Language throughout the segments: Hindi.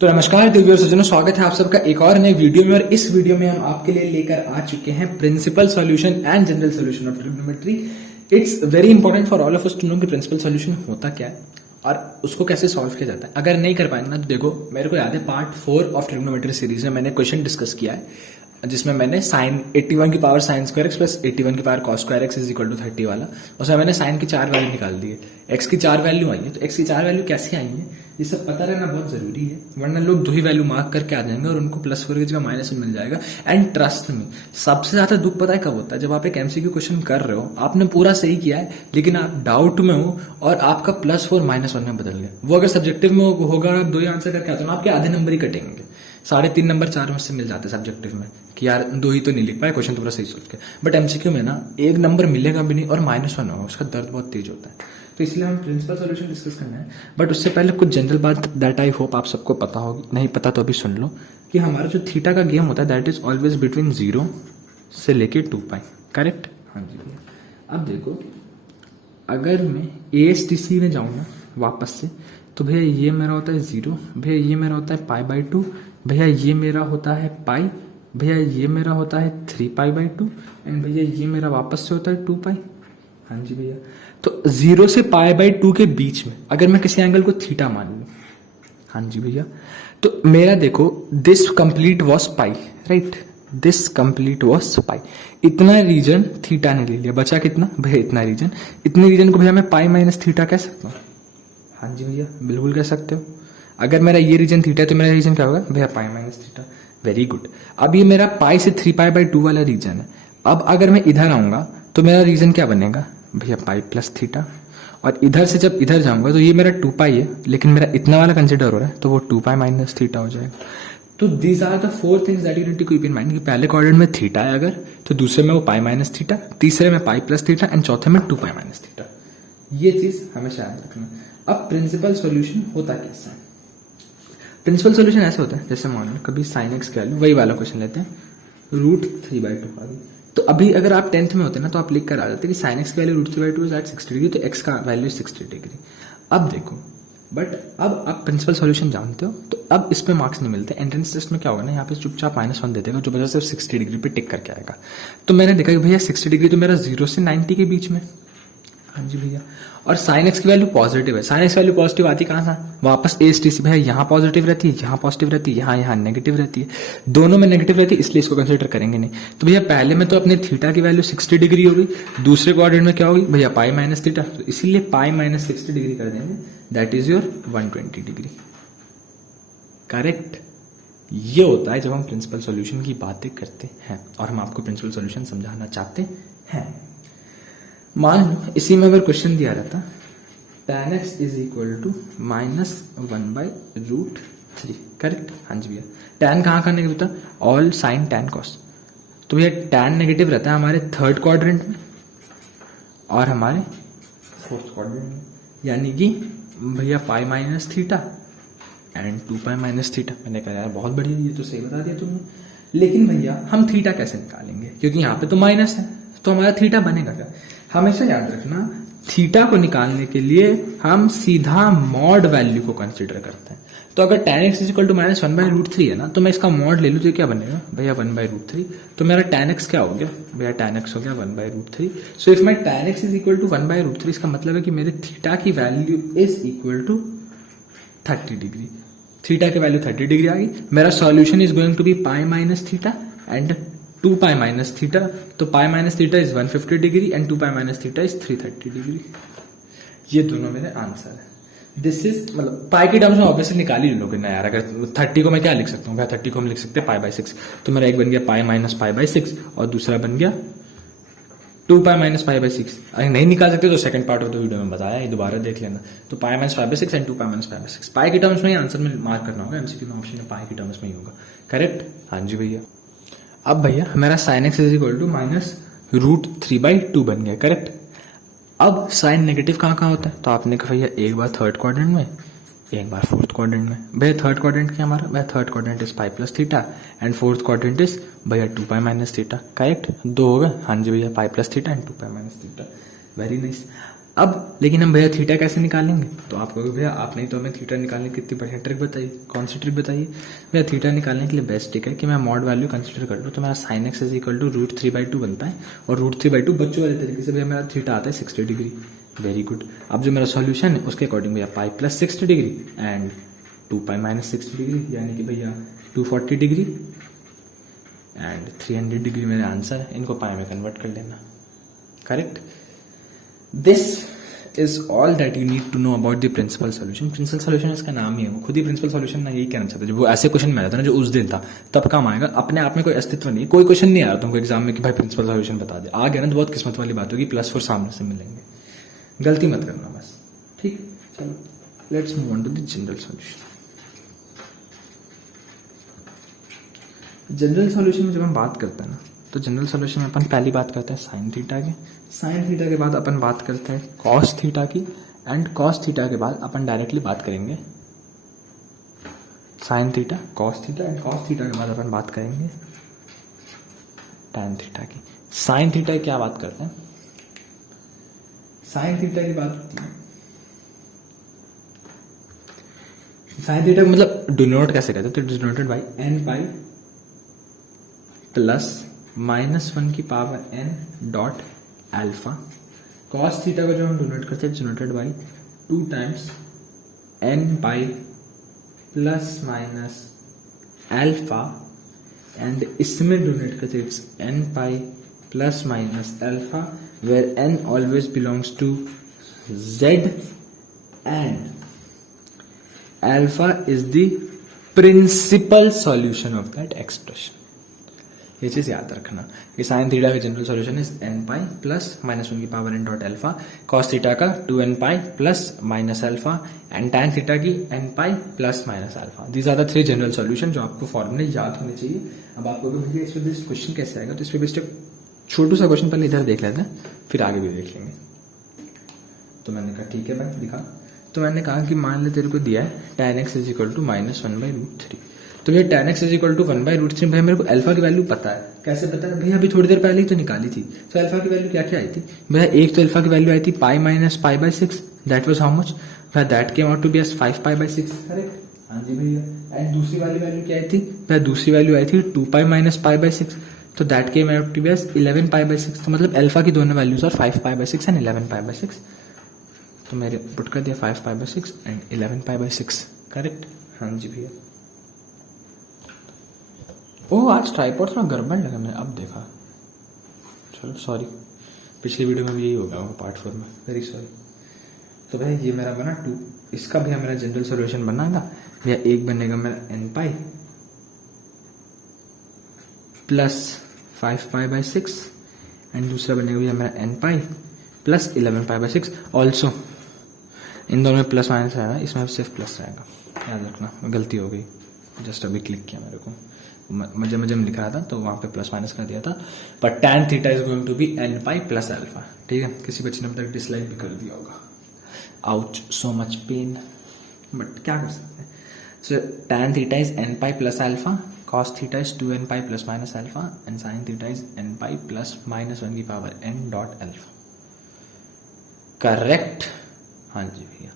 तो नमस्कार दिव्य सज्जनों, स्वागत है आप सबका एक और नए वीडियो में। और इस वीडियो में हम आपके लिए लेकर आ चुके हैं principal solution and general solution of trigonometry. It's very important for all of us to know कि प्रिंसिपल सॉल्यूशन होता क्या है और उसको कैसे सॉल्व किया जाता है। अगर नहीं कर पाएंगे ना तो देखो, मेरे को याद है पार्ट 4 ऑफ ट्रिग्नोमेट्री सीरीज में मैंने क्वेश्चन डिस्कस किया है जिसमें मैंने साइन 81 की power sine square x plus 81 की power cos square x is equal to 30 वाला, उसमें मैंने साइन की 4 वैल्यू निकाल दी है। एक्स की 4 वैल्यू आई है, तो एक्स की 4 वैल्यू कैसे आई है ये सब पता रहना बहुत जरूरी है, वरना लोग 2 ही वैल्यू मार्क करके आ जाएंगे और उनको प्लस 4 की जगह माइनस मिल जाएगा। एंड ट्रस्ट में सबसे ज्यादा दुख पता है कब होता है, जब आप एक एमसीक्यू क्वेश्चन कर रहे हो, आपने पूरा सही किया है लेकिन आप डाउट में हो और आपका +4 -1 में बदल गया। वो अगर सब्जेक्टिव में होगा और आप 2 ही आंसर करके आते हो, आपके आधे नंबर ही कटेंगे। 3.5 नंबर 4 में से मिल जाते हैं सब्जेक्टिव में कि यार 2 ही तो नहीं लिख पाए, क्वेश्चन तो पूरा सही सोच के। बट एमसीक्यू में ना 1 नंबर मिलेगा भी नहीं और -1 होगा, उसका दर्द बहुत तेज होता है। तो इसलिए हम प्रिंसिपल सॉल्यूशन डिस्कस करना है। बट उससे पहले कुछ जनरल बात दैट आई होप आप सबको पता होगी, नहीं पता तो अभी सुन लो कि हमारा जो थीटा का गेम होता है दैट इज ऑलवेज बिटवीन 0 से लेके 2π। करेक्ट? हाँ जी भैया। अब देखो, अगर मैं ASTC में जाऊँ ना वापस से, तो भैया ये मेरा होता है 0, भैया ये मेरा होता है π/2, भैया ये मेरा होता है पाई, भैया ये मेरा होता है 3π/2 एंड भैया ये मेरा वापस से होता है 2π। हाँ जी भैया। तो 0 से π/2 के बीच में अगर मैं किसी एंगल को थीटा मान लूं, हाँ जी भैया, तो मेरा देखो this complete was pi, right, this complete was pi. इतना रीजन थीटा ने ले लिया, बचा कितना भैया इतना रीजन। इतने रीजन को भैया मैं पाई माइनस थीटा कह सकता हूँ। हाँ जी भैया, बिल्कुल कह सकते हो। अगर मेरा ये रीजन थीटा है तो मेरा रीजन क्या होगा भैया pi minus theta. Very good. अब ये मेरा पाई से 3π/2 वाला रीजन है। अब अगर मैं इधर आऊंगा तो मेरा रीजन क्या बनेगा भैया पाई प्लस थीटा, और इधर से जब इधर जाऊंगा तो ये मेरा 2π है लेकिन मेरा इतना वाला कंसिडर हो रहा है तो वो 2π माइनस थीटा हो जाएगा। तो these are the 4 things that you need to keep in mind कि पहले क्वाड्रेंट में थीटा है अगर, तो दूसरे में वो पाई माइनस थीटा, तीसरे में पाई प्लस थीटा एंड चौथे में 2π माइनस थीटा। ये चीज हमेशा याद रखना। अब प्रिंसिपल सॉल्यूशन होता कैसा है? प्रिंसिपल सॉल्यूशन ऐसे होता है जैसे मान लो कभी साइन एक्स की वैल्यू, वही वाला क्वेश्चन लेते हैं, √3/2 आ गई। तो अभी अगर आप 10th में होते ना तो आप लिख कर आ जाते कि साइन एक्स की वैल्यू √3/2 इज एट 60 डिग्री, तो एक्स का वैल्यू 60 डिग्री। अब देखो, बट अब आप प्रिंसिपल सॉल्यूशन जानते हो तो अब इस पे मार्क्स नहीं मिलते। एंट्रेंस टेस्ट में क्या होगा ना, यहाँ पे चुपचाप -1 दे देगा जो वजह से 60 डिग्री पे टिक करके आएगा। तो मैंने देखा कि भैया 60 डिग्री तो मेरा 0 से 90 के बीच में। हाँ जी भैया। और साइन एक्स की वैल्यू पॉजिटिव है, साइन एक्स की वैल्यू पॉजिटिव आती कहाँ से, वापस ASTC भैया यहाँ पॉजिटिव रहती है, यहाँ पॉजिटिव रहती है, यहाँ नेगेटिव रहती है, दोनों में नेगेटिव रहती है, इसलिए इसको कंसिडर करेंगे नहीं। तो भैया पहले में तो अपने थीटा की वैल्यू 60 डिग्री होगी, दूसरे क्वाड्रेंट में क्या होगी भैया पाई माइनस थीटा, तो इसीलिए पाई माइनस 60 डिग्री कर देंगे, that is your 120 degree. Correct? ये होता है जब हम प्रिंसिपल सॉल्यूशन की बातें करते हैं और हम आपको प्रिंसिपल सॉल्यूशन समझाना चाहते हैं। मान लो इसी में अगर क्वेश्चन दिया रहता tan x is equal to -1/√3। Correct? हाँ जी भैया। tan कहाँ नेगेटिव था, ऑल साइन tan cos। तो भैया tan नेगेटिव रहता है हमारे 3rd क्वाड्रेंट में और हमारे 4th क्वाड्रेंट में, यानी कि भैया pi minus theta and 2π minus theta. मैंने कहा यार बहुत बढ़िया, ये तो सही बता दिया तुमने। लेकिन भैया हम थीटा कैसे निकालेंगे, क्योंकि यहाँ पे तो माइनस है, तो हमारा थीटा बनेगा क्या? हमेशा याद रखना, थीटा को निकालने के लिए हम सीधा मॉड वैल्यू को कंसीडर करते हैं। तो अगर tan x is equal to -1/√3 है ना, तो मैं इसका मॉड ले लूँ तो क्या बनेगा भैया 1/√3। तो मेरा tan x क्या हो गया भैया, tan x हो गया 1/√3। So if my tan x is equal to 1/√3, इसका मतलब है कि मेरे थीटा की value is equal to 30 degree. Theta की वैल्यू 30 डिग्री आ गई। मेरा solution is going to be pi minus theta and 2π minus theta. तो pi minus theta is 150 degree and 2π minus theta is 330 degree. ये दोनों मेरे आंसर है। दिस इज मतलब पाई के टर्म्स में ऑब्वियसली निकाल ही लोगे ना यार। अगर 30 को मैं क्या लिख सकता हूँ भैया, 30 को हम लिख सकते हैं π/6। तो मेरा एक बन गया पाई माइनस π/6 और दूसरा बन गया 2π माइनस π/6। अगर नहीं निकाल सकते तो second part of the video में बताया, ये दोबारा देख लेना। तो पाई माइनस π/6 एंड 2π माइनस π/6 पाई के टर्म्स में ही आंसर में मार्क करना होगा। एमसीक्यू में ऑप्शन में पाई के टर्म्स में ही होगा। करेक्ट? हाँ जी भैया। अब भैया मेरा sine x is equal to -√3/2 बन गया। करेक्ट? अब साइन नेगेटिव कहाँ होता है, तो आपने कहा भैया एक बार 3rd क्वाड्रेंट में, एक बार 4th क्वाड्रेंट में। भैया 3rd क्वाड्रेंट क्या हमारा भैया, 3rd quadrant is pi plus theta and 4th quadrant is भैया 2π माइनस थीटा। करेक्ट? 2 हो गए। हाँ जी भैया, pi plus theta and 2π minus theta. Very nice. अब लेकिन हम भैया थीटा कैसे निकालेंगे, तो आप कहोगे भैया आपने तो हमें थीटा निकालने की कितनी बढ़िया ट्रिक बताई, कौन सी ट्रिक बताइए भैया। थीटा निकालने के लिए बेस्ट ट्रिक है कि मैं मॉड वैल्यू कंसिडर कर लूँ, तो मेरा sine x is equal to √3/2 बनता है, और √3/2 बच्चों वाले तरीके से भैया मेरा थीटा आता है 60 डिग्री। Very good. अब जो मेरा सॉल्यूशन है उसके अकॉर्डिंग भैया pi plus 60 degree and 2 pi minus 60 degree, यानी कि भैया 240 डिग्री एंड 300 डिग्री मेरे आंसर है। इनको पाई में कन्वर्ट कर लेना। Correct. This is all that you need to know about the principal solution. Principal solution इसका नाम ही है, वो खुद ही प्रिंसिपल सॉल्यूशन ना, यही कहना चाहता है। जब वो ऐसे क्वेश्चन में आता ना जो उस दिन था तब काम आएगा, अपने आप में कोई अस्तित्व नहीं, कोई क्वेश्चन नहीं आ रहा तुमको एग्जाम में कि भाई प्रिंसिपल सॉल्यूशन बता दे, आ गया ना तो बहुत किस्मत वाली बात होगी, +4 सामने से मिलेंगे, गलती मत करना बस। ठीक, चलो let's move on to the general solution. General solution में जब हम बात करते हैं ना, तो जनरल सॉल्यूशन में अपन पहली बात करते हैं साइन थीटा की, साइन थीटा के बाद अपन बात करते हैं कॉस थीटा की, एंड कॉस थीटा के बाद अपन डायरेक्टली बात करेंगे sine theta, cos theta, and cos theta के बाद अपन बात करेंगे टैन थीटा की। साइन थीटा की क्या बात करते हैं, साइन थीटा की बात होती है, साइन थीटा को मतलब डिनोट कैसे करते हैं, तो it is denoted by n pi plus -1 की power n dot alpha. Cos theta को जो हम डिनोट करते हैं denoted by 2 times n pi plus minus alpha, and इसमें डिनोट करते हैं n pi plus minus alpha, where n always belongs to z and alpha is the principal solution of that expression. ये चीज याद रखना कि साइन थीटा का general solution is n pi plus -1 की power n dot alpha, cos theta का 2n pi plus minus alpha, and tan theta की n pi plus minus alpha. These are the 3 general solution जो आपको फॉर्मूले याद होने चाहिए। अब आपको भैया इस पे बेस्ड क्वेश्चन कैसे आएगा, तो इस पे बेस्ड छोटू सा क्वेश्चन पहले इधर देख लेते हैं, फिर आगे भी देख लेंगे। तो मैंने कहा ठीक है भाई दिखा, तो मैंने कहा कि मान ले तेरे को दिया है tan x is equal to -1/√3, तो भैया tan x is equal to 1/√3, भाई मेरे को अल्फा की वैल्यू पता है। कैसे पता है भैया, अभी थोड़ी देर पहले ही तो निकाली थी। तो अल्फा की वैल्यू क्या क्या आई थी भैया, एक तो अल्फा की वैल्यू आई थी पाई माइनस पाई/6, दैट वाज हाउ मच भैया, that came out to be as 5 पाई/6। करेक्ट, हाँ जी भैया। एंड दूसरी वाली वैल्यू क्या आई थी भैया, दूसरी वैल्यू आई थी 2 पाई माइनस पाई/6, तो that came out to be as 11 pi. तो मतलब अल्फा की दोनों वैल्यूज आर 5 पाई/6 एंड 11 पाई/6। तो मैंने पुट कर दिया 5 पाई/6 एंड 11 पाई/6। करेक्ट, हाँ जी भैया। ओह आज ट्राइपॉड थोड़ा गड़बड़ लगा, मैंने अब देखा, चलो सॉरी, पिछली वीडियो में भी यही होगा पार्ट 4 में, वेरी सॉरी। तो भैया ये मेरा बना 2, इसका भैया मेरा जनरल सॉल्यूशन बनाएगा भैया, एक बनेगा मेरा n पाई प्लस 5 पाई/6 एंड दूसरा बनेगा भैया मेरा n पाई प्लस 11 पाई/6। ऑल्सो इन दोनों में प्लस माइनस आएगा, इसमें सिर्फ प्लस रहेगा, याद रखना। गलती हो गई, जस्ट अभी क्लिक किया मेरे को, जब मैं लिख रहा था तो वहां पे प्लस माइनस कर दिया था। But tan theta is going to be n pi plus alpha. ठीक है, किसी बच्चे ने अब तक डिसलाइक भी कर दिया होगा, ouch, so much pain, but क्या कर सकते हैं। So tan theta is n pi plus alpha, cos theta is 2n pi plus minus alpha, and sin theta is n pi plus -1 की power n dot alpha. Correct, हाँ जी भैया,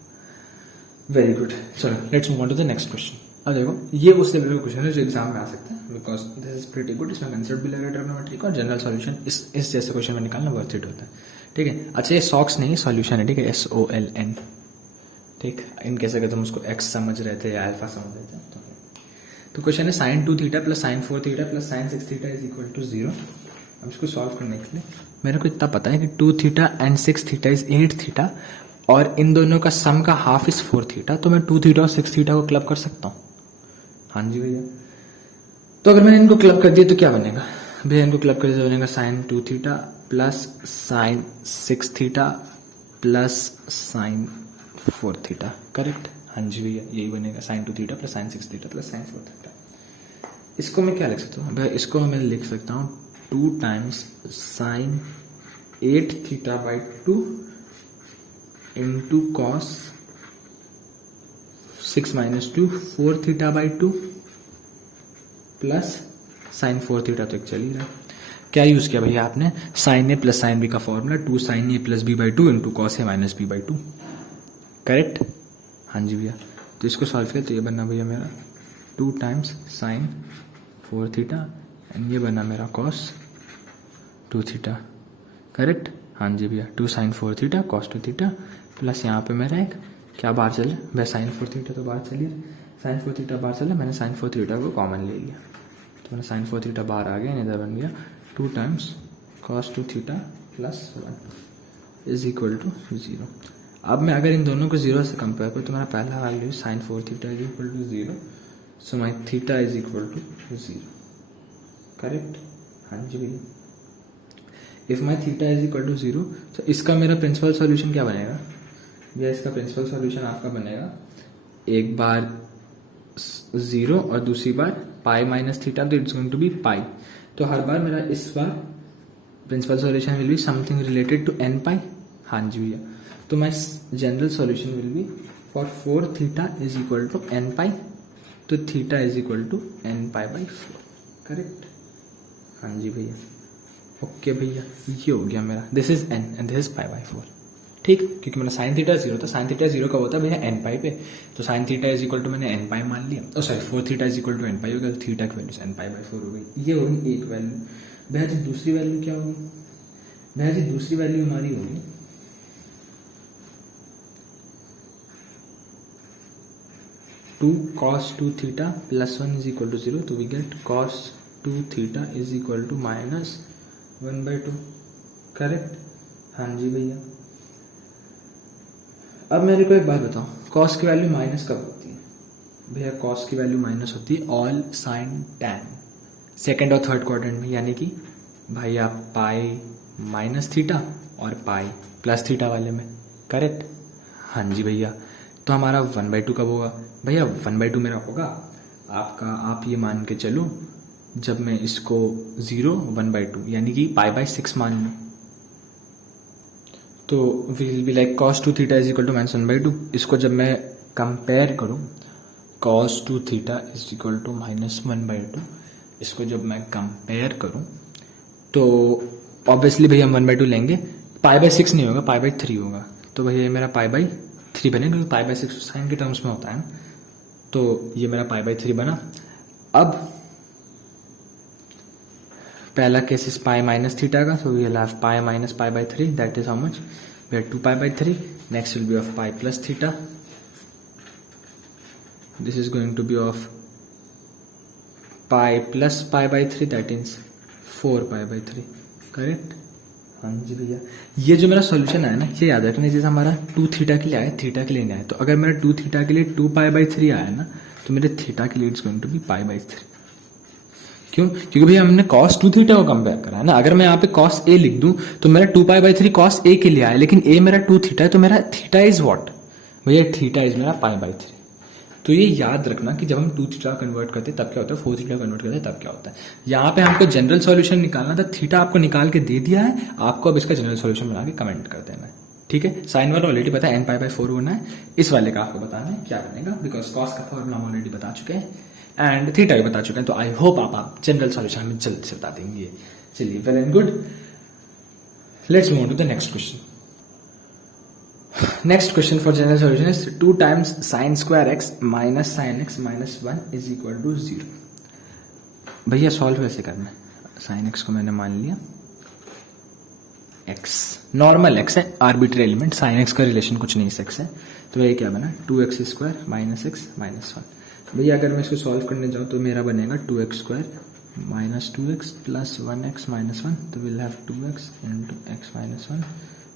वेरी गुड। चलो let's move on to the next question. अब देखो ये उस लेवल का क्वेश्चन है जो एग्जाम में आ सकता है, because this is pretty good. इसमें कंसेप्ट भी लगा ट्रिग्नोमेट्री का, और जनरल सॉल्यूशन इस जैसे क्वेश्चन में निकालना वर्थ इट होता है। ठीक है, अच्छा ये सॉक्स नहीं सॉल्यूशन है, ठीक है, SOLN। ठीक, इन कैसे अगर तुम उसको x समझ रहे थे या अल्फा समझ रहे थे तो क्वेश्चन है sin 2 theta plus sin 4 theta plus sin 6 theta is equal to 0। अब इसको सॉल्व करने के लिए मेरे को इतना पता है कि 2 theta and 6 theta is 8 theta, और इन दोनों का सम का हाफ इज 4 थीटा, तो मैं 2 थीटा और 6 थीटा को क्लब कर सकता हूँ। हाँ जी भैया, तो अगर मैंने इनको क्लब कर दिया तो क्या बनेगा भैया, इनको क्लब कर दिया तो बनेगा sin 2 theta plus sin 6 theta plus sin 4 theta. Correct, हाँ जी भैया, यही बनेगा sin 2 theta plus sin 6 theta plus sin 4 theta. इसको मैं क्या लिख सकता हूँ भैया, इसको मैं लिख सकता हूँ 2 times sin 8 theta by 2 into cos 6 minus 2 4 theta by 2 plus sin 4 theta, तो एक चल ही रहा। क्या यूज़ किया भैया आपने, sine A plus sine B का formula, 2 sine A plus B by 2 into cos A minus B by 2, correct. हाँ जी भैया, तो इसको सॉल्व किया तो ये बना भैया मेरा 2 टाइम्स साइन 4 थीटा एंड ये बना मेरा कॉस 2 थीटा, करेक्ट। हाँ जी भैया, 2 sine 4 theta cos 2 theta plus यहाँ पे मेरा एक क्या बाहर चले भैया, साइन 4 थीटा तो बाहर चलिए, साइन 4 थीटा बाहर चले, मैंने साइन 4 थीटा को कॉमन ले लिया तो मैंने साइन 4 थीटा बाहर आ गया, इधर बन गया 2 times cos 2 theta plus 1 is equal to 0। अब मैं अगर इन दोनों को 0 से कंपेयर करूँ तो मेरा पहला value sine 4 theta is equal to 0, so my theta is equal to 0, correct. हाँ जी भैया, if my theta is equal to 0 तो इसका मेरा प्रिंसिपल सॉल्यूशन क्या बनेगा भैया, इसका प्रिंसिपल सॉल्यूशन आपका बनेगा एक बार 0 और दूसरी बार पाई माइनस थीटा, तो it's going to be pi, तो हर बार मेरा इस बार principal solution will be something related to n pi. हाँ जी भैया, तो my general solution will be for 4 theta is equal to n pi, तो theta is equal to n pi by 4, correct. हाँ जी भैया, ओके भैया, ये हो गया मेरा, this is n and this is pi by 4, ठीक, क्योंकि मेरा साइन थीटा 0 था, साइन थीटा 0 कब होता है भैया, n पाई पे, तो sine theta is equal to मैंने n पाई मान लिया, oh sorry 4 theta is equal to n pi हो गया, तो थीटा की वैल्यू n पाई बाई 4 हो गई, ये होगी एक वैल्यू। भैया जी दूसरी वैल्यू क्या होगी, भैया जी दूसरी वैल्यू हमारी होगी 2 cos 2 theta plus 1 is equal to 0, तो we get cos 2 theta is equal to minus 1 by 2, correct. हाँ जी भैया, अब मेरे को एक बात बताओ, cos की वैल्यू माइनस कब होती है भैया, cos की वैल्यू माइनस होती है ऑल साइन टैन सेकेंड और थर्ड क्वाड्रेंट में, यानी कि भैया पाई माइनस थीटा और पाई प्लस थीटा वाले में, करेक्ट। हाँ जी भैया, तो हमारा 1/2 कब होगा भैया, 1/2 मेरा होगा आपका, आप ये मान के चलो जब मैं इसको 0 1/2 यानी कि पाई बाई 6 मान लूँ, तो will be like cos 2 theta is equal to minus 1/2, इसको जब मैं कंपेयर करूँ cos 2 theta is equal to minus 1/2, इसको जब मैं कंपेयर करूँ तो ऑब्वियसली भैया हम 1/2 लेंगे, पाई बाई 6 नहीं होगा, पाई बाई 3 होगा, तो भैया ये मेरा पाई बाई 3 बनेगा, क्योंकि पाई बाई 6 साइन के टर्म्स में होता है, तो ये मेरा पाई बाई 3 बना। अब पहला case is pi minus theta का, so we will have pi minus pi by 3, that is how much, we have 2 pi by 3, next will be of pi plus theta, this is going to be of pi plus pi by 3, that is 4 pi by 3, correct. हाँ जी भैया, ये जो मेरा सॉल्यूशन आया ना, ये याद रखना, जैसे हमारा 2 थीटा के लिए आया, थीटा के लिए नहीं आया, तो अगर मेरा 2 थीटा के लिए 2 पाई बाई 3 आया ना, तो मेरे थीटा के लिए it's going to be pi by 3, क्यों, क्योंकि भैया हमने cos 2 थीटा को कंपेयर करा है ना, अगर मैं यहाँ पे cos a लिख दूं तो मेरा 2 पाई बाई 3 cos a के लिए आया, लेकिन a मेरा 2 थीटा है, तो मेरा थीटा इज व्हाट भैया, थीटा इज मेरा पाई बाई 3, तो ये याद रखना कि जब हम 2 थीटा कन्वर्ट करते हैं तब क्या होता है, 4 थीटा कन्वर्ट करते हैं तब क्या होता है। यहाँ पे हमको जनरल सॉल्यूशन निकालना था, थीटा आपको निकाल के दे दिया है, आपको अब इसका जनरल सॉल्यूशन बना के कमेंट कर देना है, ठीक है। साइन वाला ऑलरेडी पता है, n पाई बाई 4 होना है, इस वाले का आपको बताना है क्या बनेगा, बिकॉज कॉस का फॉर्मूला हम ऑलरेडी बता चुके हैं एंड थीटा भी बता चुके हैं, तो आई होप आप जनरल सॉल्यूशन हमें जल्द से बता देंगे। चलिए, well and good, let's move to the next question. Next question for general solution is 2 times sin square x minus sin x minus 1 is equal to 0। भैया सॉल्व कैसे करना है, sin x को मैंने मान लिया x, नॉर्मल x है, आर्बिट्री एलिमेंट, sin x का रिलेशन कुछ नहीं x है, तो ये क्या बना 2x square minus x minus 1। भैया अगर मैं इसको सॉल्व करने जाऊँ तो मेरा बनेगा 2x square minus 2x plus 1x minus 1, तो will have 2x into x minus 1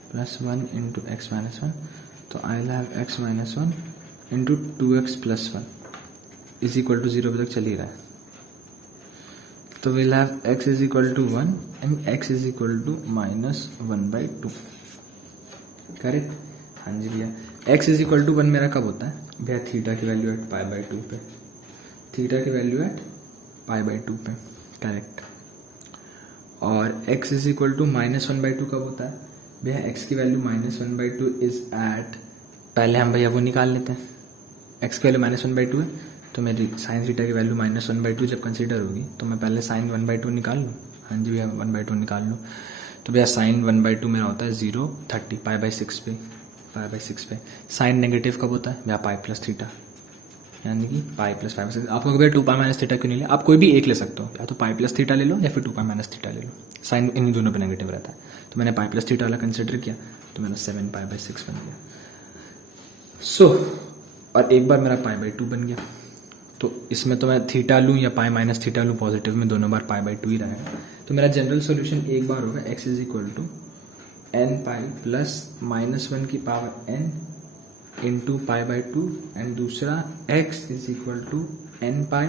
plus 1 into x minus 1, तो I will have x minus 1 into 2x plus 1 is equal to 0 तक चल ही रहा है, तो will have x is equal to 1 and x is equal to minus 1/2, correct. हाँ जी भैया, x इज इक्वल टू 1 मेरा कब होता है भैया, थीटा की वैल्यू एट पाई बाई 2 पे, थीटा की वैल्यू एट पाई बाई 2 पे, करेक्ट। और x is equal to minus 1/2 कब होता है भैया, x की वैल्यू माइनस 1/2 इज एट, पहले हम भैया वो निकाल लेते हैं, x की वैल्यू माइनस 1/2 है, तो मेरी साइन थीटा की वैल्यू माइनस 1/2 जब कंसीडर होगी तो मैं पहले साइन 1/2 निकाल लूँ, हाँ जी भैया 1/2 निकाल लो। तो भैया साइन 1/2 मेरा होता है 0 30 π/6 पे, π/6 पे। साइन नेगेटिव कब होता है भैया पाई प्लस थीटा, यानी कि पाई प्लस π/6। आपको भैया 2π माइनस थीटा क्यों नहीं लिया, आप कोई भी एक ले सकते हो, या तो पाई प्लस थीटा ले लो या फिर 2π माइनस थीटा ले लो, साइन इन दोनों पे नेगेटिव रहता है। तो मैंने पाई प्लस थीटा वाला कंसिडर किया, तो मेरा 7 π/6 बन गया। सो और एक बार मेरा π/2 बन गया, तो इसमें तो मैं थीटा लूँ या पाई माइनस थीटा लूँ, पॉजिटिव में दोनों बार π/2 ही रहेगा। तो मेरा जनरल सॉल्यूशन एक बार होगा x is equal to n pi plus -1 की पावर n इंटू π/2, एंड दूसरा x is equal to n pi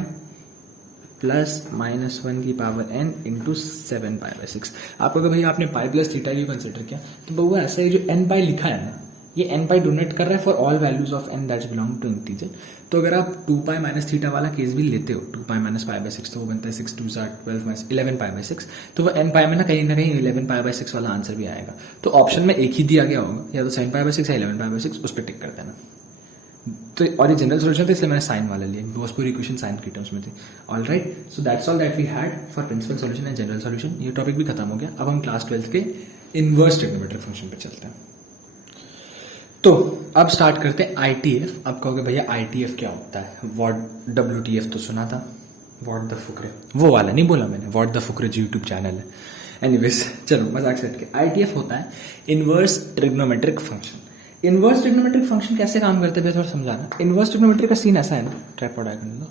plus -1 की पावर n इंटू 7 π/6। आपको अगर भैया आपने पाई प्लस थीटा क्यों कंसिडर किया, तो बउआ ऐसा ही जो n पाई लिखा है ना, ये n पाई डोनेट कर रहा है for all values of n that's belong to integer. तो अगर आप 2π माइनस थीटा वाला केस भी लेते हो, 2π माइनस π/6, तो वो बनता है 6 2 12 11 π/6, तो वो n पाई में ना कहीं 11 π/6 वाला आंसर भी आएगा। तो ऑप्शन में एक ही दिया गया होगा, या तो 7 π/6 या 11 π/6, उस पर टिक कर देना। तो और ये जनरल सोल्यूशन था, इसलिए मैंने साइन वाला लिया, बिकॉज पूरी इक्वेशन साइन की टर्म्स में थी। All right, so that's all that we had for principal solution and general solution. ये टॉपिक भी खत्म हो गया। अब हम क्लास 12 के इनवर्स ट्रिग्नोमेट्रिक फंक्शन पे चलते हैं। तो अब स्टार्ट करते हैं ITF। आप कहोगे भैया ITF क्या होता है, व्हाट WTF तो सुना था, व्हाट द फुकरे, वो वाला नहीं बोला मैंने, what the Fukrey YouTube channel है। एनीवेज चलो मजाक से हट के, ITF होता है inverse trigonometric function. Inverse trigonometric function कैसे काम करते हैं थोड़ा समझाना। इनवर्स ट्रिग्नोमेट्रिक का सीन ऐसा है ना, ट्राइपॉड आइकन दो।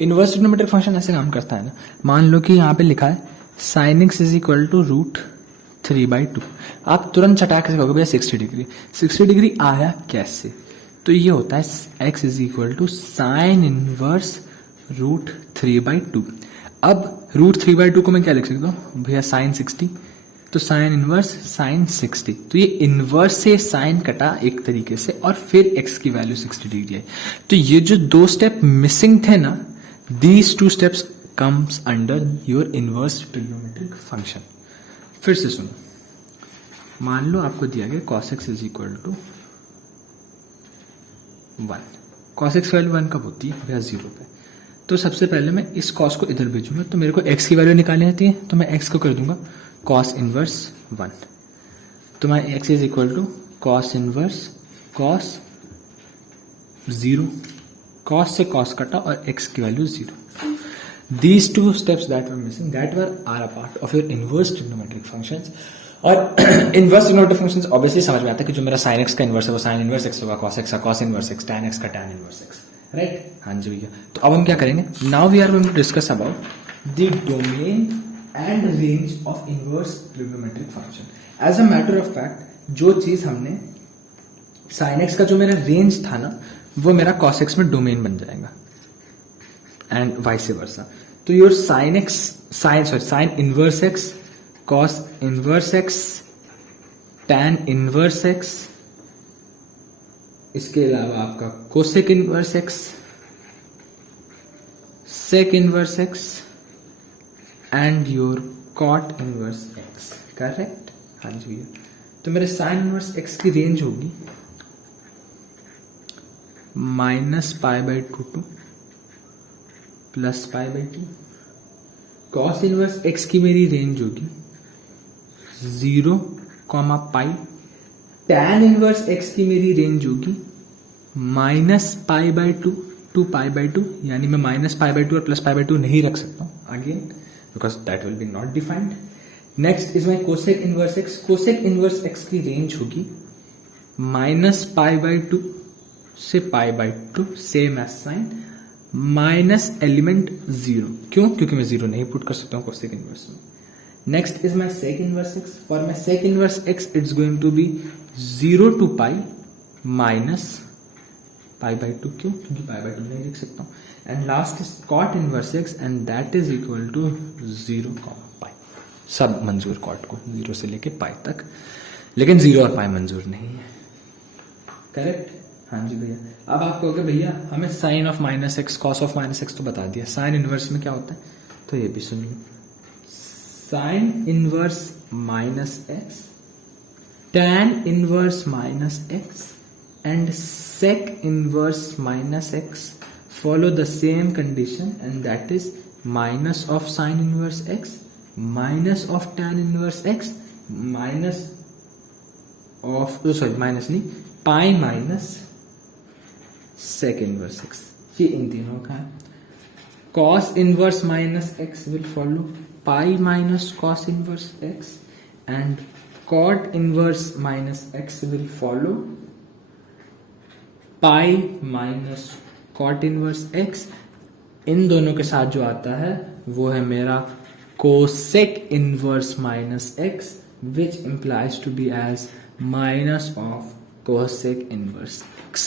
इनवर्स ट्रिग्नोमेट्रिक फंक्शन ऐसे काम करता है ना, मान लो कि यहाँ पे लिखा है sin x is equal to √3/2। आप तुरंत चटाक से कहोगे भैया 60 डिग्री, 60 डिग्री आया कैसे, तो ये होता है x is equal to sine inverse √3/2। अब √3/2 को मैं क्या लिख सकता हूँ भैया, साइन 60, तो साइन इनवर्स साइन 60। तो ये इनवर्स से साइन कटा एक तरीके से, और फिर x की वैल्यू 60 डिग्री है। तो ये जो दो स्टेप मिसिंग थे ना, these 2 steps comes under your inverse trigonometric function. फिर से सुनो, मान लो आपको दिया गया cos x is equal to 1। cos x value 1 कब होती है भैया, 0 पे। तो सबसे पहले मैं इस cos को इधर भेजूंगा, तो मेरे को x की वैल्यू निकालनी रहती है, तो मैं x को कर दूंगा cos इनवर्स 1। तो मैं x is equal to cos inverse cos 0, cos से cos कटा और x की value 0। These 2 steps that were missing, that are a part of your inverse trigonometric functions। और इनवर्स ट्रिग्नोमेट्रिक फंक्शंस ऑब्वियसली समझ में आता है कि जो मेरा sin x का इनवर्स है वो sin इनवर्स x होगा, cos x का cos inverse x, tan x का tan इनवर्स x, राइट। हाँ जी भैया, तो अब हम क्या करेंगे, now we are going to discuss about the domain and range of inverse trigonometric function. As a matter of fact, जो चीज हमने sin x का जो मेरा रेंज था ना, वो मेरा cos x में डोमेन बन जाएगा, एंड वाइस वर्सा। तो your sine x sine inverse x, cos inverse x, tan inverse x, इसके अलावा आपका cosec inverse x, sec inverse x, and your cot inverse x, correct. हाँ जी भैया, तो मेरे साइन इनवर्स एक्स की रेंज होगी -π/2 टू +π/2। कॉस इनवर्स x की मेरी रेंज होगी 0, π। टैन इनवर्स x की मेरी रेंज होगी -π/2 टू π/2, यानी मैं -π/2 और +π/2 नहीं रख सकता हूं again, because that will be not defined. Next is my cosec inverse x। Cosec inverse x की रेंज होगी -π/2 से π/2, same as sine, minus element 0। क्यों, क्योंकि मैं 0 नहीं पुट कर सकता हूँ कोसेक इनवर्स में। Next is my sec inverse x. For my sec inverse x it's going to be 0 to π minus π/2। क्यों, क्योंकि π/2 नहीं लिख सकता हूँ। And last is cot inverse x, and that is equal to 0, π। सब मंजूर कॉट को 0 से लेके π तक, लेकिन 0 और π मंजूर नहीं है, करेक्ट। हाँ जी भैया, अब आप कहोगे भैया हमें sine of -x cos of -x तो बता दिया, साइन इनवर्स में क्या होता है, तो ये भी सुन लो। Sine inverse -x, tan inverse -x, and sec inverse -x follow the same condition, and that is minus of sine inverse x minus of tan inverse x minus of minus नहीं pi minus sec inverse x, ये इन तीनों का है. cos inverse minus x will follow pi minus cos inverse x and cot inverse minus x will follow pi minus cot inverse x. इन दोनों के साथ जो आता है वो है मेरा cosec inverse minus x which implies to be as minus of cosec inverse x.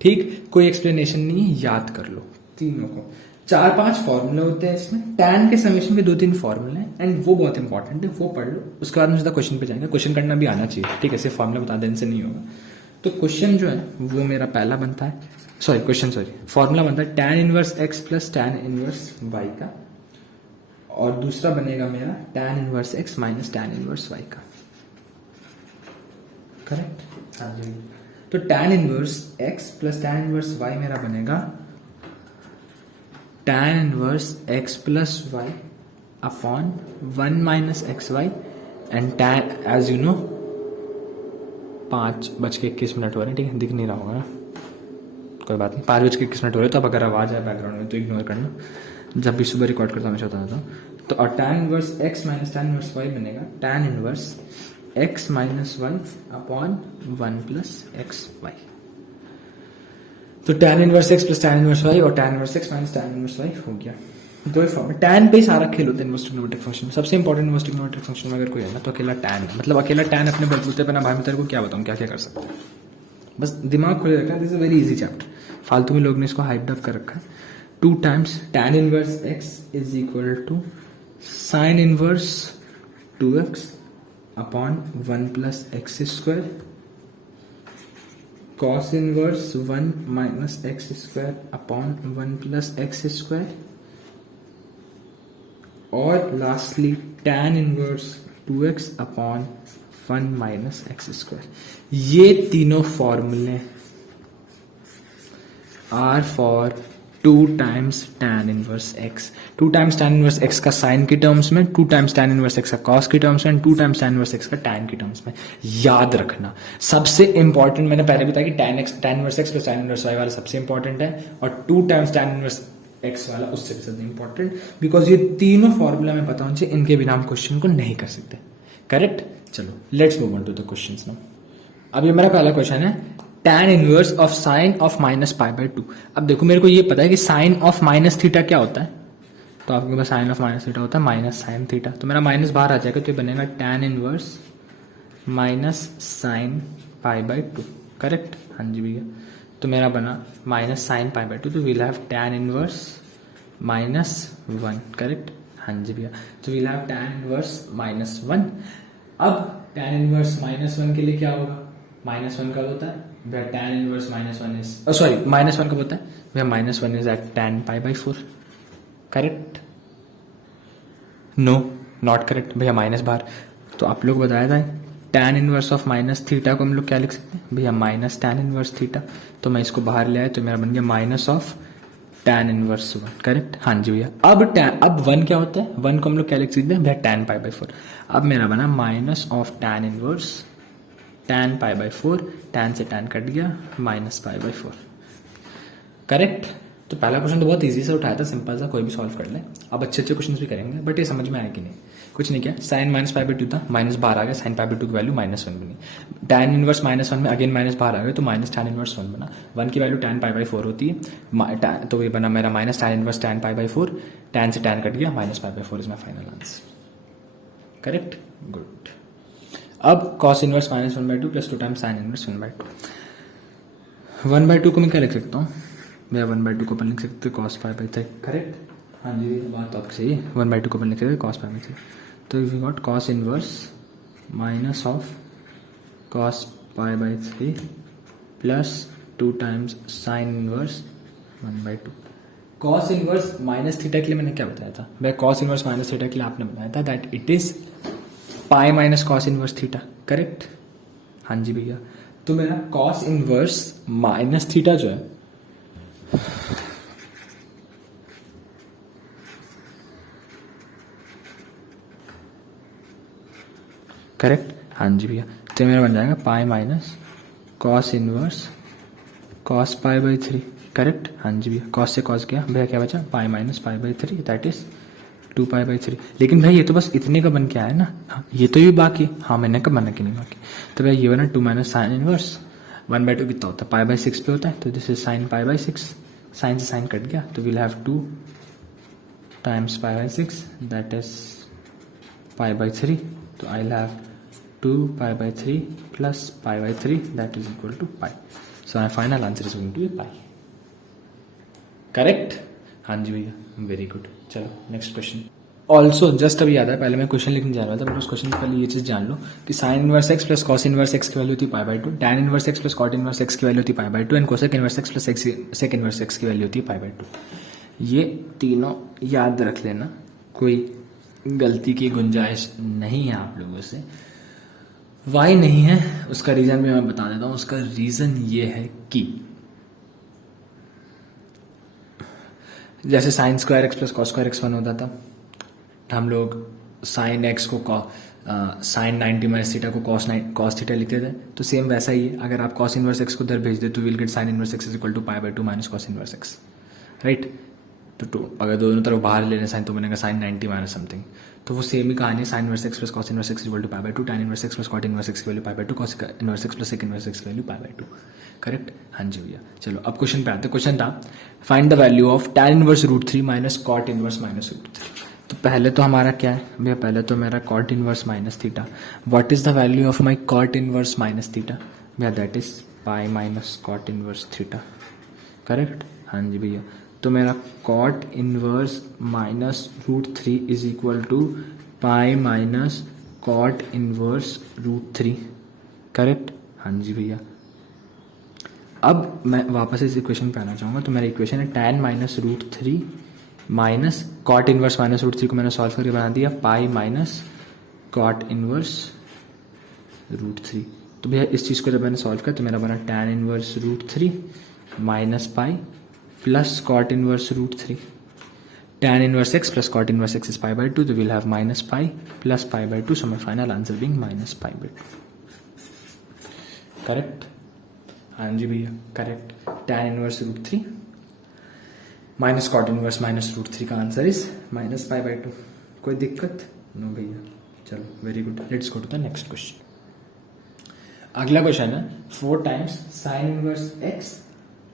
ठीक, कोई एक्सप्लेनेशन नहीं है, याद कर लो तीनों को. 4-5 फॉर्मूले होते हैं इसमें. टैन के समेशन के 2-3 फॉर्मूले हैं एंड वो बहुत इंपॉर्टेंट है, वो पढ़ लो. उसके बाद में सीधा क्वेश्चन पे जाएंगे. क्वेश्चन करना भी आना चाहिए, ठीक है, सिर्फ फॉर्मूला बता देने से नहीं होगा. तो क्वेश्चन जो है वो मेरा पहला बनता है, फॉर्मूला बनता है tan inverse x plus tan inverse y का, और दूसरा बनेगा मेरा tan inverse x minus tan inverse y का. करेक्ट. हाँ जी. तो tan inverse x plus tan inverse y मेरा बनेगा tan inverse x plus y upon 1 minus xy and tan as you know 5:21 हो रहे हैं, ठीक है, दिख नहीं रहा होगा ना, कोई बात नहीं. 5:21 हो रहे हैं. तो अब अगर आवाज है बैकग्राउंड में तो इग्नोर करना, जब भी सुबह रिकॉर्ड करता हूँ हमेशा होता था. तो और tan inverse x minus tan inverse y बनेगा tan inverse x minus y upon 1 plus x y. तो tan inverse x plus tan inverse y और tan inverse x minus tan inverse y हो गया. दो ही फॉर्म है. tan पे ही सारा खेल होता है इनवर्स ट्रिग्नोमेट्रिक फंक्शन में. सबसे इंपॉर्टेंट इनवर्स ट्रिग्नोमेट्रिक फंक्शन में अगर कोई है ना तो अकेला tan है. मतलब अकेला tan अपने बलबूते पे ना भाई, मैं तेरे को क्या बताऊं क्या क्या कर सकता है. बस दिमाग खुले रखना. This is a very easy chapter. फालतू में लोग ने इसको हाइप अप कर रखा है. 2 times tan inverse x is equal to sine inverse 2x upon 1 plus x square cos inverse 1 minus x square upon 1 plus x square और lastly tan inverse 2x upon 1 minus x square. ये तीनों फॉर्मूले are for 2 times tan inverse x. 2 times tan inverse x का साइन की टर्म्स में, 2 टाइम्स tan इनवर्स x का cos की टर्म्स में, 2 टाइम्स tan इनवर्स x का tan की टर्म्स में. याद रखना. सबसे इंपॉर्टेंट मैंने पहले बताया कि tan inverse x plus tan inverse y वाला सबसे इंपॉर्टेंट है, और 2 टाइम्स tan इनवर्स x वाला उससे भी ज्यादा इंपॉर्टेंट, बिकॉज ये तीनों फॉर्मूला में पता होना चाहिए. इनके बिना हम क्वेश्चन को नहीं कर सकते. करेक्ट. चलो let's move on to the questions now. अब ये मेरा पहला क्वेश्चन है tan inverse of sine of minus pi by 2. अब देखो मेरे को ये पता है कि साइन ऑफ माइनस थीटा क्या होता है, तो आपके पास साइन ऑफ माइनस थीटा होता है माइनस साइन थीटा. तो मेरा माइनस बाहर आ जाएगा, तो ये बनेगा tan inverse minus sign pi by 2. Correct. हाँ जी भैया. तो मेरा बना माइनस साइन पाई बाई 2, तो we'll have tan inverse minus 1. Correct. हाँ जी भैया. तो we'll have tan inverse minus 1. अब tan इनवर्स माइनस 1 के लिए क्या होगा, माइनस 1 कब होता है भैया, tan inverse minus 1 is sorry minus 1 कब होता है भैया, minus 1 is at tan pi by 4. Correct. No not correct भैया, माइनस बाहर. तो आप लोग बताया था tan inverse of minus theta को हम लोग क्या लिख सकते हैं भैया, माइनस tan इनवर्स थीटा. तो मैं इसको बाहर ले आया तो मेरा बन गया minus of tan inverse 1. Correct. हाँ जी भैया. अब 1 क्या होता है, 1 को हम लोग क्या लिख सकते हैं भैया, tan पाई बाई 4. अब मेरा बना minus of tan inverse tan pi by 4. tan से tan कट गया, माइनस पाई बाई 4. करेक्ट. तो पहला क्वेश्चन तो बहुत इजी से उठाया था, सिंपल सा, कोई भी सॉल्व कर ले. अब अच्छे अच्छे क्वेश्चंस भी करेंगे, बट ये समझ में आया कि नहीं. कुछ नहीं किया, साइन माइनस पाई बाई 2 था, माइनस बाहर आ गया, साइन पाई बाई 2 की वैल्यू माइनस 1 बनी. tan इनवर्स माइनस 1 में अगेन माइनस बाहर आ गया, तो माइनस tan इनवर्स 1 बना. 1 की वैल्यू tan पाई बाई 4 होती है, तो ये बना मेरा minus tan inverse tan pi by 4. tan से tan कट गया, minus pi by 4 is my final answer. Correct. Good. अब cos inverse minus 1/2 plus 2 times sine inverse 1/2. 1/2 को मैं क्या लिख सकता हूँ भैया, 1/2 को अपन लिख सकते हैं cos पाई बाई 3. करेक्ट. हाँ जी, बात तो आपकी सही है. 1/2 को अपन लिख सकते हैं cos पाई बाई 3. तो we got cos inverse minus of cos pi by 3 plus 2 times sine inverse 1/2. cos inverse minus theta के लिए मैंने क्या बताया था भैया, cos इनवर्स माइनस थीटा के लिए आपने बताया था that it is pi minus cos inverse theta. Correct. हाँ जी भैया. तो मेरा cos इनवर्स माइनस थीटा जो है करेक्ट, हाँ जी भैया। तो मेरा बन जाएगा pi minus cos inverse cos pi by 3, correct, हाँ जी भैया। कॉस से कॉस गया भैया, क्या बचा पाई minus pi by 3, that is 2 pi by 3। लेकिन भाई ये तो बस इतने का बन के आया ना, हाँ, ये तो भी बाकी, हाँ मैंने कब बना कि नहीं बाकी। तो भैया ये बना 2 माइनस साइन इनवर्स 1/2 कितना होता है पाई बाई 6 पे होता है, तो this is sine pi by 6, sine से साइन कट गया, तो will have 2 times pi by 6, that is pi by 3, तो I will have 2 pi by 3 plus pi by 3, that is equal to pi. So my final answer is going to be pi, correct, हाँ जी भैया, वेरी गुड। चलो नेक्स्ट क्वेश्चन। ऑल्सो जस्ट अभी याद है, पहले मैं क्वेश्चन लिखने जा रहा था, बट उस क्वेश्चन से पहले ये चीज जान लो कि sine inverse x plus cos inverse x की वैल्यू होती है pi by 2, tan inverse x plus cot inverse x की वैल्यू होती है pi by 2, and cosec inverse x plus sec inverse x की वैल्यू होती है पाई बाई 2। ये तीनों याद रख लेना, कोई गलती की गुंजाइश नहीं है आप लोगों से। वाई नहीं है उसका रीजन भी मैं बता देता हूँ। उसका रीजन ये है कि जैसे sign square x plus cos square x 1 होता था, हम लोग साइन एक्स को साइन 90 माइनस थीटा को कॉस थीटा लिखते थे, तो सेम वैसा ही है। अगर आप कॉस इनवर्स एक्स को उधर भेज दे तो will get sine inverse x is equal to pi by 2 minus cos inverse x, right. तो अगर दोनों तरफ बाहर लेने साइन तो बनेगा साइन 90 माइनस समथिंग, तो वो सेम ही कहानी है। Sine inverse x plus cos inverse x equal to pi by 2, tan inverse x plus cot inverse x की value pi by 2, cos inverse x plus sec inverse x की वैल्यू पाई बाई 2, करेक्ट, हाँ जी भैया। चलो अब क्वेश्चन पे आते हैं। क्वेश्चन था find the value of tan inverse root 3 minus cot inverse minus root 3। तो पहले तो हमारा क्या है भैया, पहले तो मेरा cot inverse minus theta, what is the value of my cot inverse minus theta भैया, that is pi minus cot inverse theta, correct, हाँ जी भैया। तो मेरा cot inverse minus root 3 is equal to pi minus cot inverse root 3, correct, हाँ जी भैया। अब मैं वापस इस इक्वेशन पे आना चाहूँगा। तो मेरा इक्वेशन है tan minus root 3 minus cot inverse minus root 3 को मैंने सॉल्व करके बना दिया pi minus cot inverse root 3। तो भैया इस चीज़ को जब मैंने सॉल्व किया तो मेरा बना tan inverse root 3 minus pi plus cot inverse root 3, tan inverse x plus cot inverse x is pi by 2, so we'll have minus pi plus pi by 2, so my final answer being minus pi by 2, correct, हाँ जी भैया, correct. tan inverse root 3 minus cot inverse minus root 3 का answer is minus pi by 2। कोई दिक्कत नो भैया, चलो very good. Let's go to the next question. अगला क्वेश्चन है 4 times sine inverse x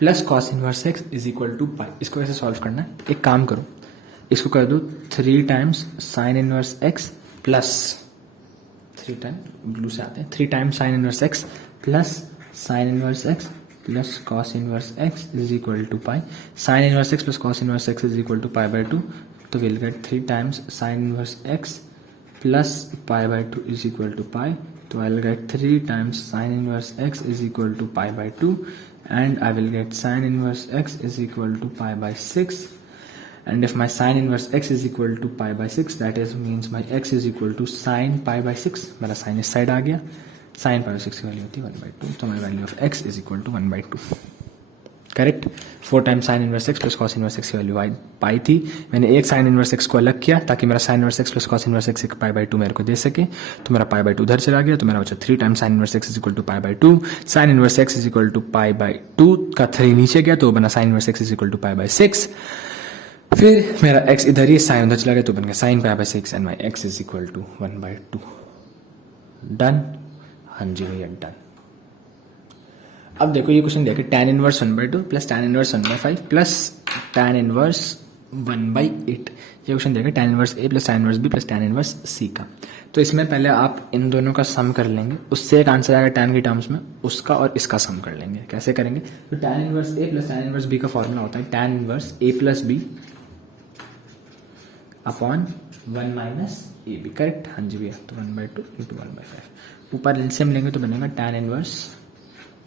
plus cos inverse x is equal to pi. इसको कैसे सॉल्व करना है, एक काम करो, इसको कर दो 3 times sine inverse x plus 3 time ब्लू से आते हैं 3 times sine inverse x plus sine inverse x plus cos inverse x is equal to pi. Sine inverse x plus cos inverse x is equal to pi by 2, तो will get 3 times sine inverse x plus pi by 2 is equal to pi. तो I will get 3 times sine inverse x is equal to pi by 2 and I will get sin inverse x is equal to pi by 6, and if my sin inverse x is equal to pi by 6, that is means my x is equal to sin pi by 6। मेरा sin इस साइड आ गया, sin pi by 6 की वैल्यू होती है 1/2, तो my value of x is equal to 1/2, correct. 4 times sine inverse x plus cos inverse x की वैल्यू पाई थी, मैंने एक साइन इनवर्स एक्स को अलग किया ताकि मेरा sign inverse x plus cos inverse x एक पाई बाई 2 मेरे को दे सके, तो मेरा पाई बाई 2 उधर चला गया, तो मेरा बचा 3 times sine inverse x is equal to pi by 2। Sine inverse x is equal to pi by 2 का 3 नीचे गया तो बना sine inverse x is equal to pi by 6। फिर मेरा एक्स इधर ही साइन उधर चला गया तो बन गया sine pi by 6 and my x is equal to 1/2। Done, हाँ जी भैया डन। अब देखो ये क्वेश्चन देखिए tan inverse 1/2 plus tan inverse 1/5 plus tan inverse 1/8। ये क्वेश्चन देखिए tan inverse a plus tan inverse b plus tan inverse c का। तो इसमें पहले आप इन दोनों का सम कर लेंगे, उससे एक आंसर आएगा tan की टर्म्स में, उसका और इसका सम कर लेंगे। कैसे करेंगे, तो tan inverse a plus tan inverse b का फॉर्मूला होता है tan inverse a plus b upon 1 minus a b, correct, हाँ जी भैया। तो 1/2 इंटू 1/5 ऊपर एलसीएम लेंगे तो बनेगा tan inverse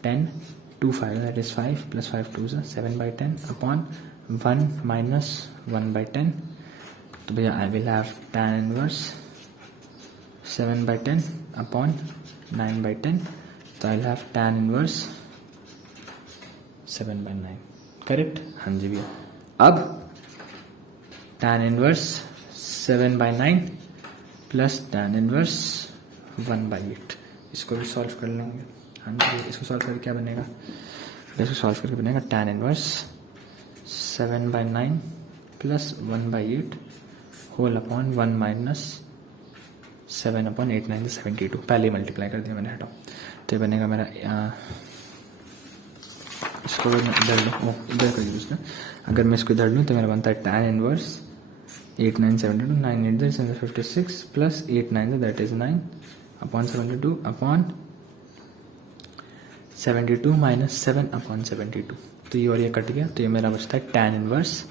10 2 5 that is 5 plus 5 2 is 7/10 upon 1 minus 1/10। तो भैया I will have tan inverse 7/10 upon 9/10, तो I will have tan inverse 7/9, correct, हाँ जी भैया। अब tan inverse 7/9 plus tan inverse 1/8। इसको भी सॉल्व कर लेंगे। हाँ जी, इसको सॉल्व करके क्या बनेगा, इसको सॉल्व करके बनेगा tan inverse 7/9 plus 1/8 whole upon 1 minus 7/8 9 72। पहले ही मल्टीप्लाई कर दिया मैंने, हटाओ। तो ये बनेगा मेरा इसको अगर मैं इधर लूँ, इधर कर दी उसने, अगर मैं इसको इधर लूँ तो मेरा बनता है tan inverse 8 9 72 9 8 56 plus 8 9 that is 9 upon 72 upon 72 minus 7 upon 72। तो ये और ये कट गया, तो ये मेरा बचता है tan इनवर्स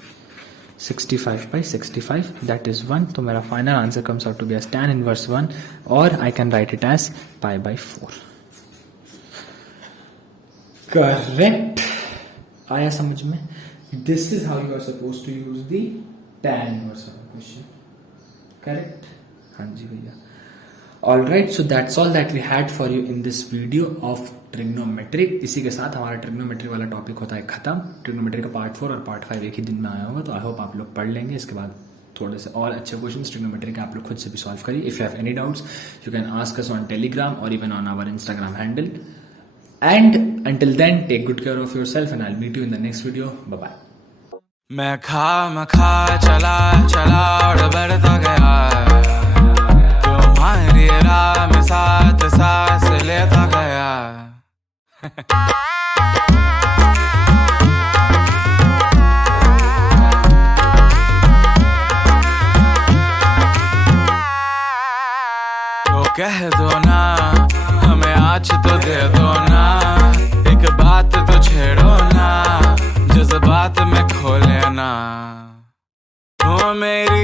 65/65 दैट इज 1। तो मेरा final answer comes out to be as tan inverse 1 और I can write it as π/4। Correct, आया समझ में? This is how you are suppose to use the tan inverse question. Correct? हाँ जी भैया। Alright, so that's all that we had for you in this video of trigonometry. इसी के साथ हमारा ट्रिग्नोमेट्री वाला टॉपिक होता है खत्म। ट्रिग्नोमेट्री का पार्ट 4 और पार्ट 5 एक ही दिन में आया होगा, तो आई होप आप लोग पढ़ लेंगे। इसके बाद थोड़े से और अच्छे क्वेश्चंस ट्रिग्नोमेट्री के आप लोग खुद से भी सॉल्व करिए। If you have any doubts you can ask us on Telegram और even on our Instagram handle. And until then, take good care of yourself and I'll meet you in the next video. Bye bye. मैं खा चला और बढ़ता गया, तुम्हारी राह में साथ सांस लेता गया। तो कह दो ना, हमें आज तो दे दो ना, एक बात तो छेड़ो ना, जज्बात में खो लेना। ओ मेरी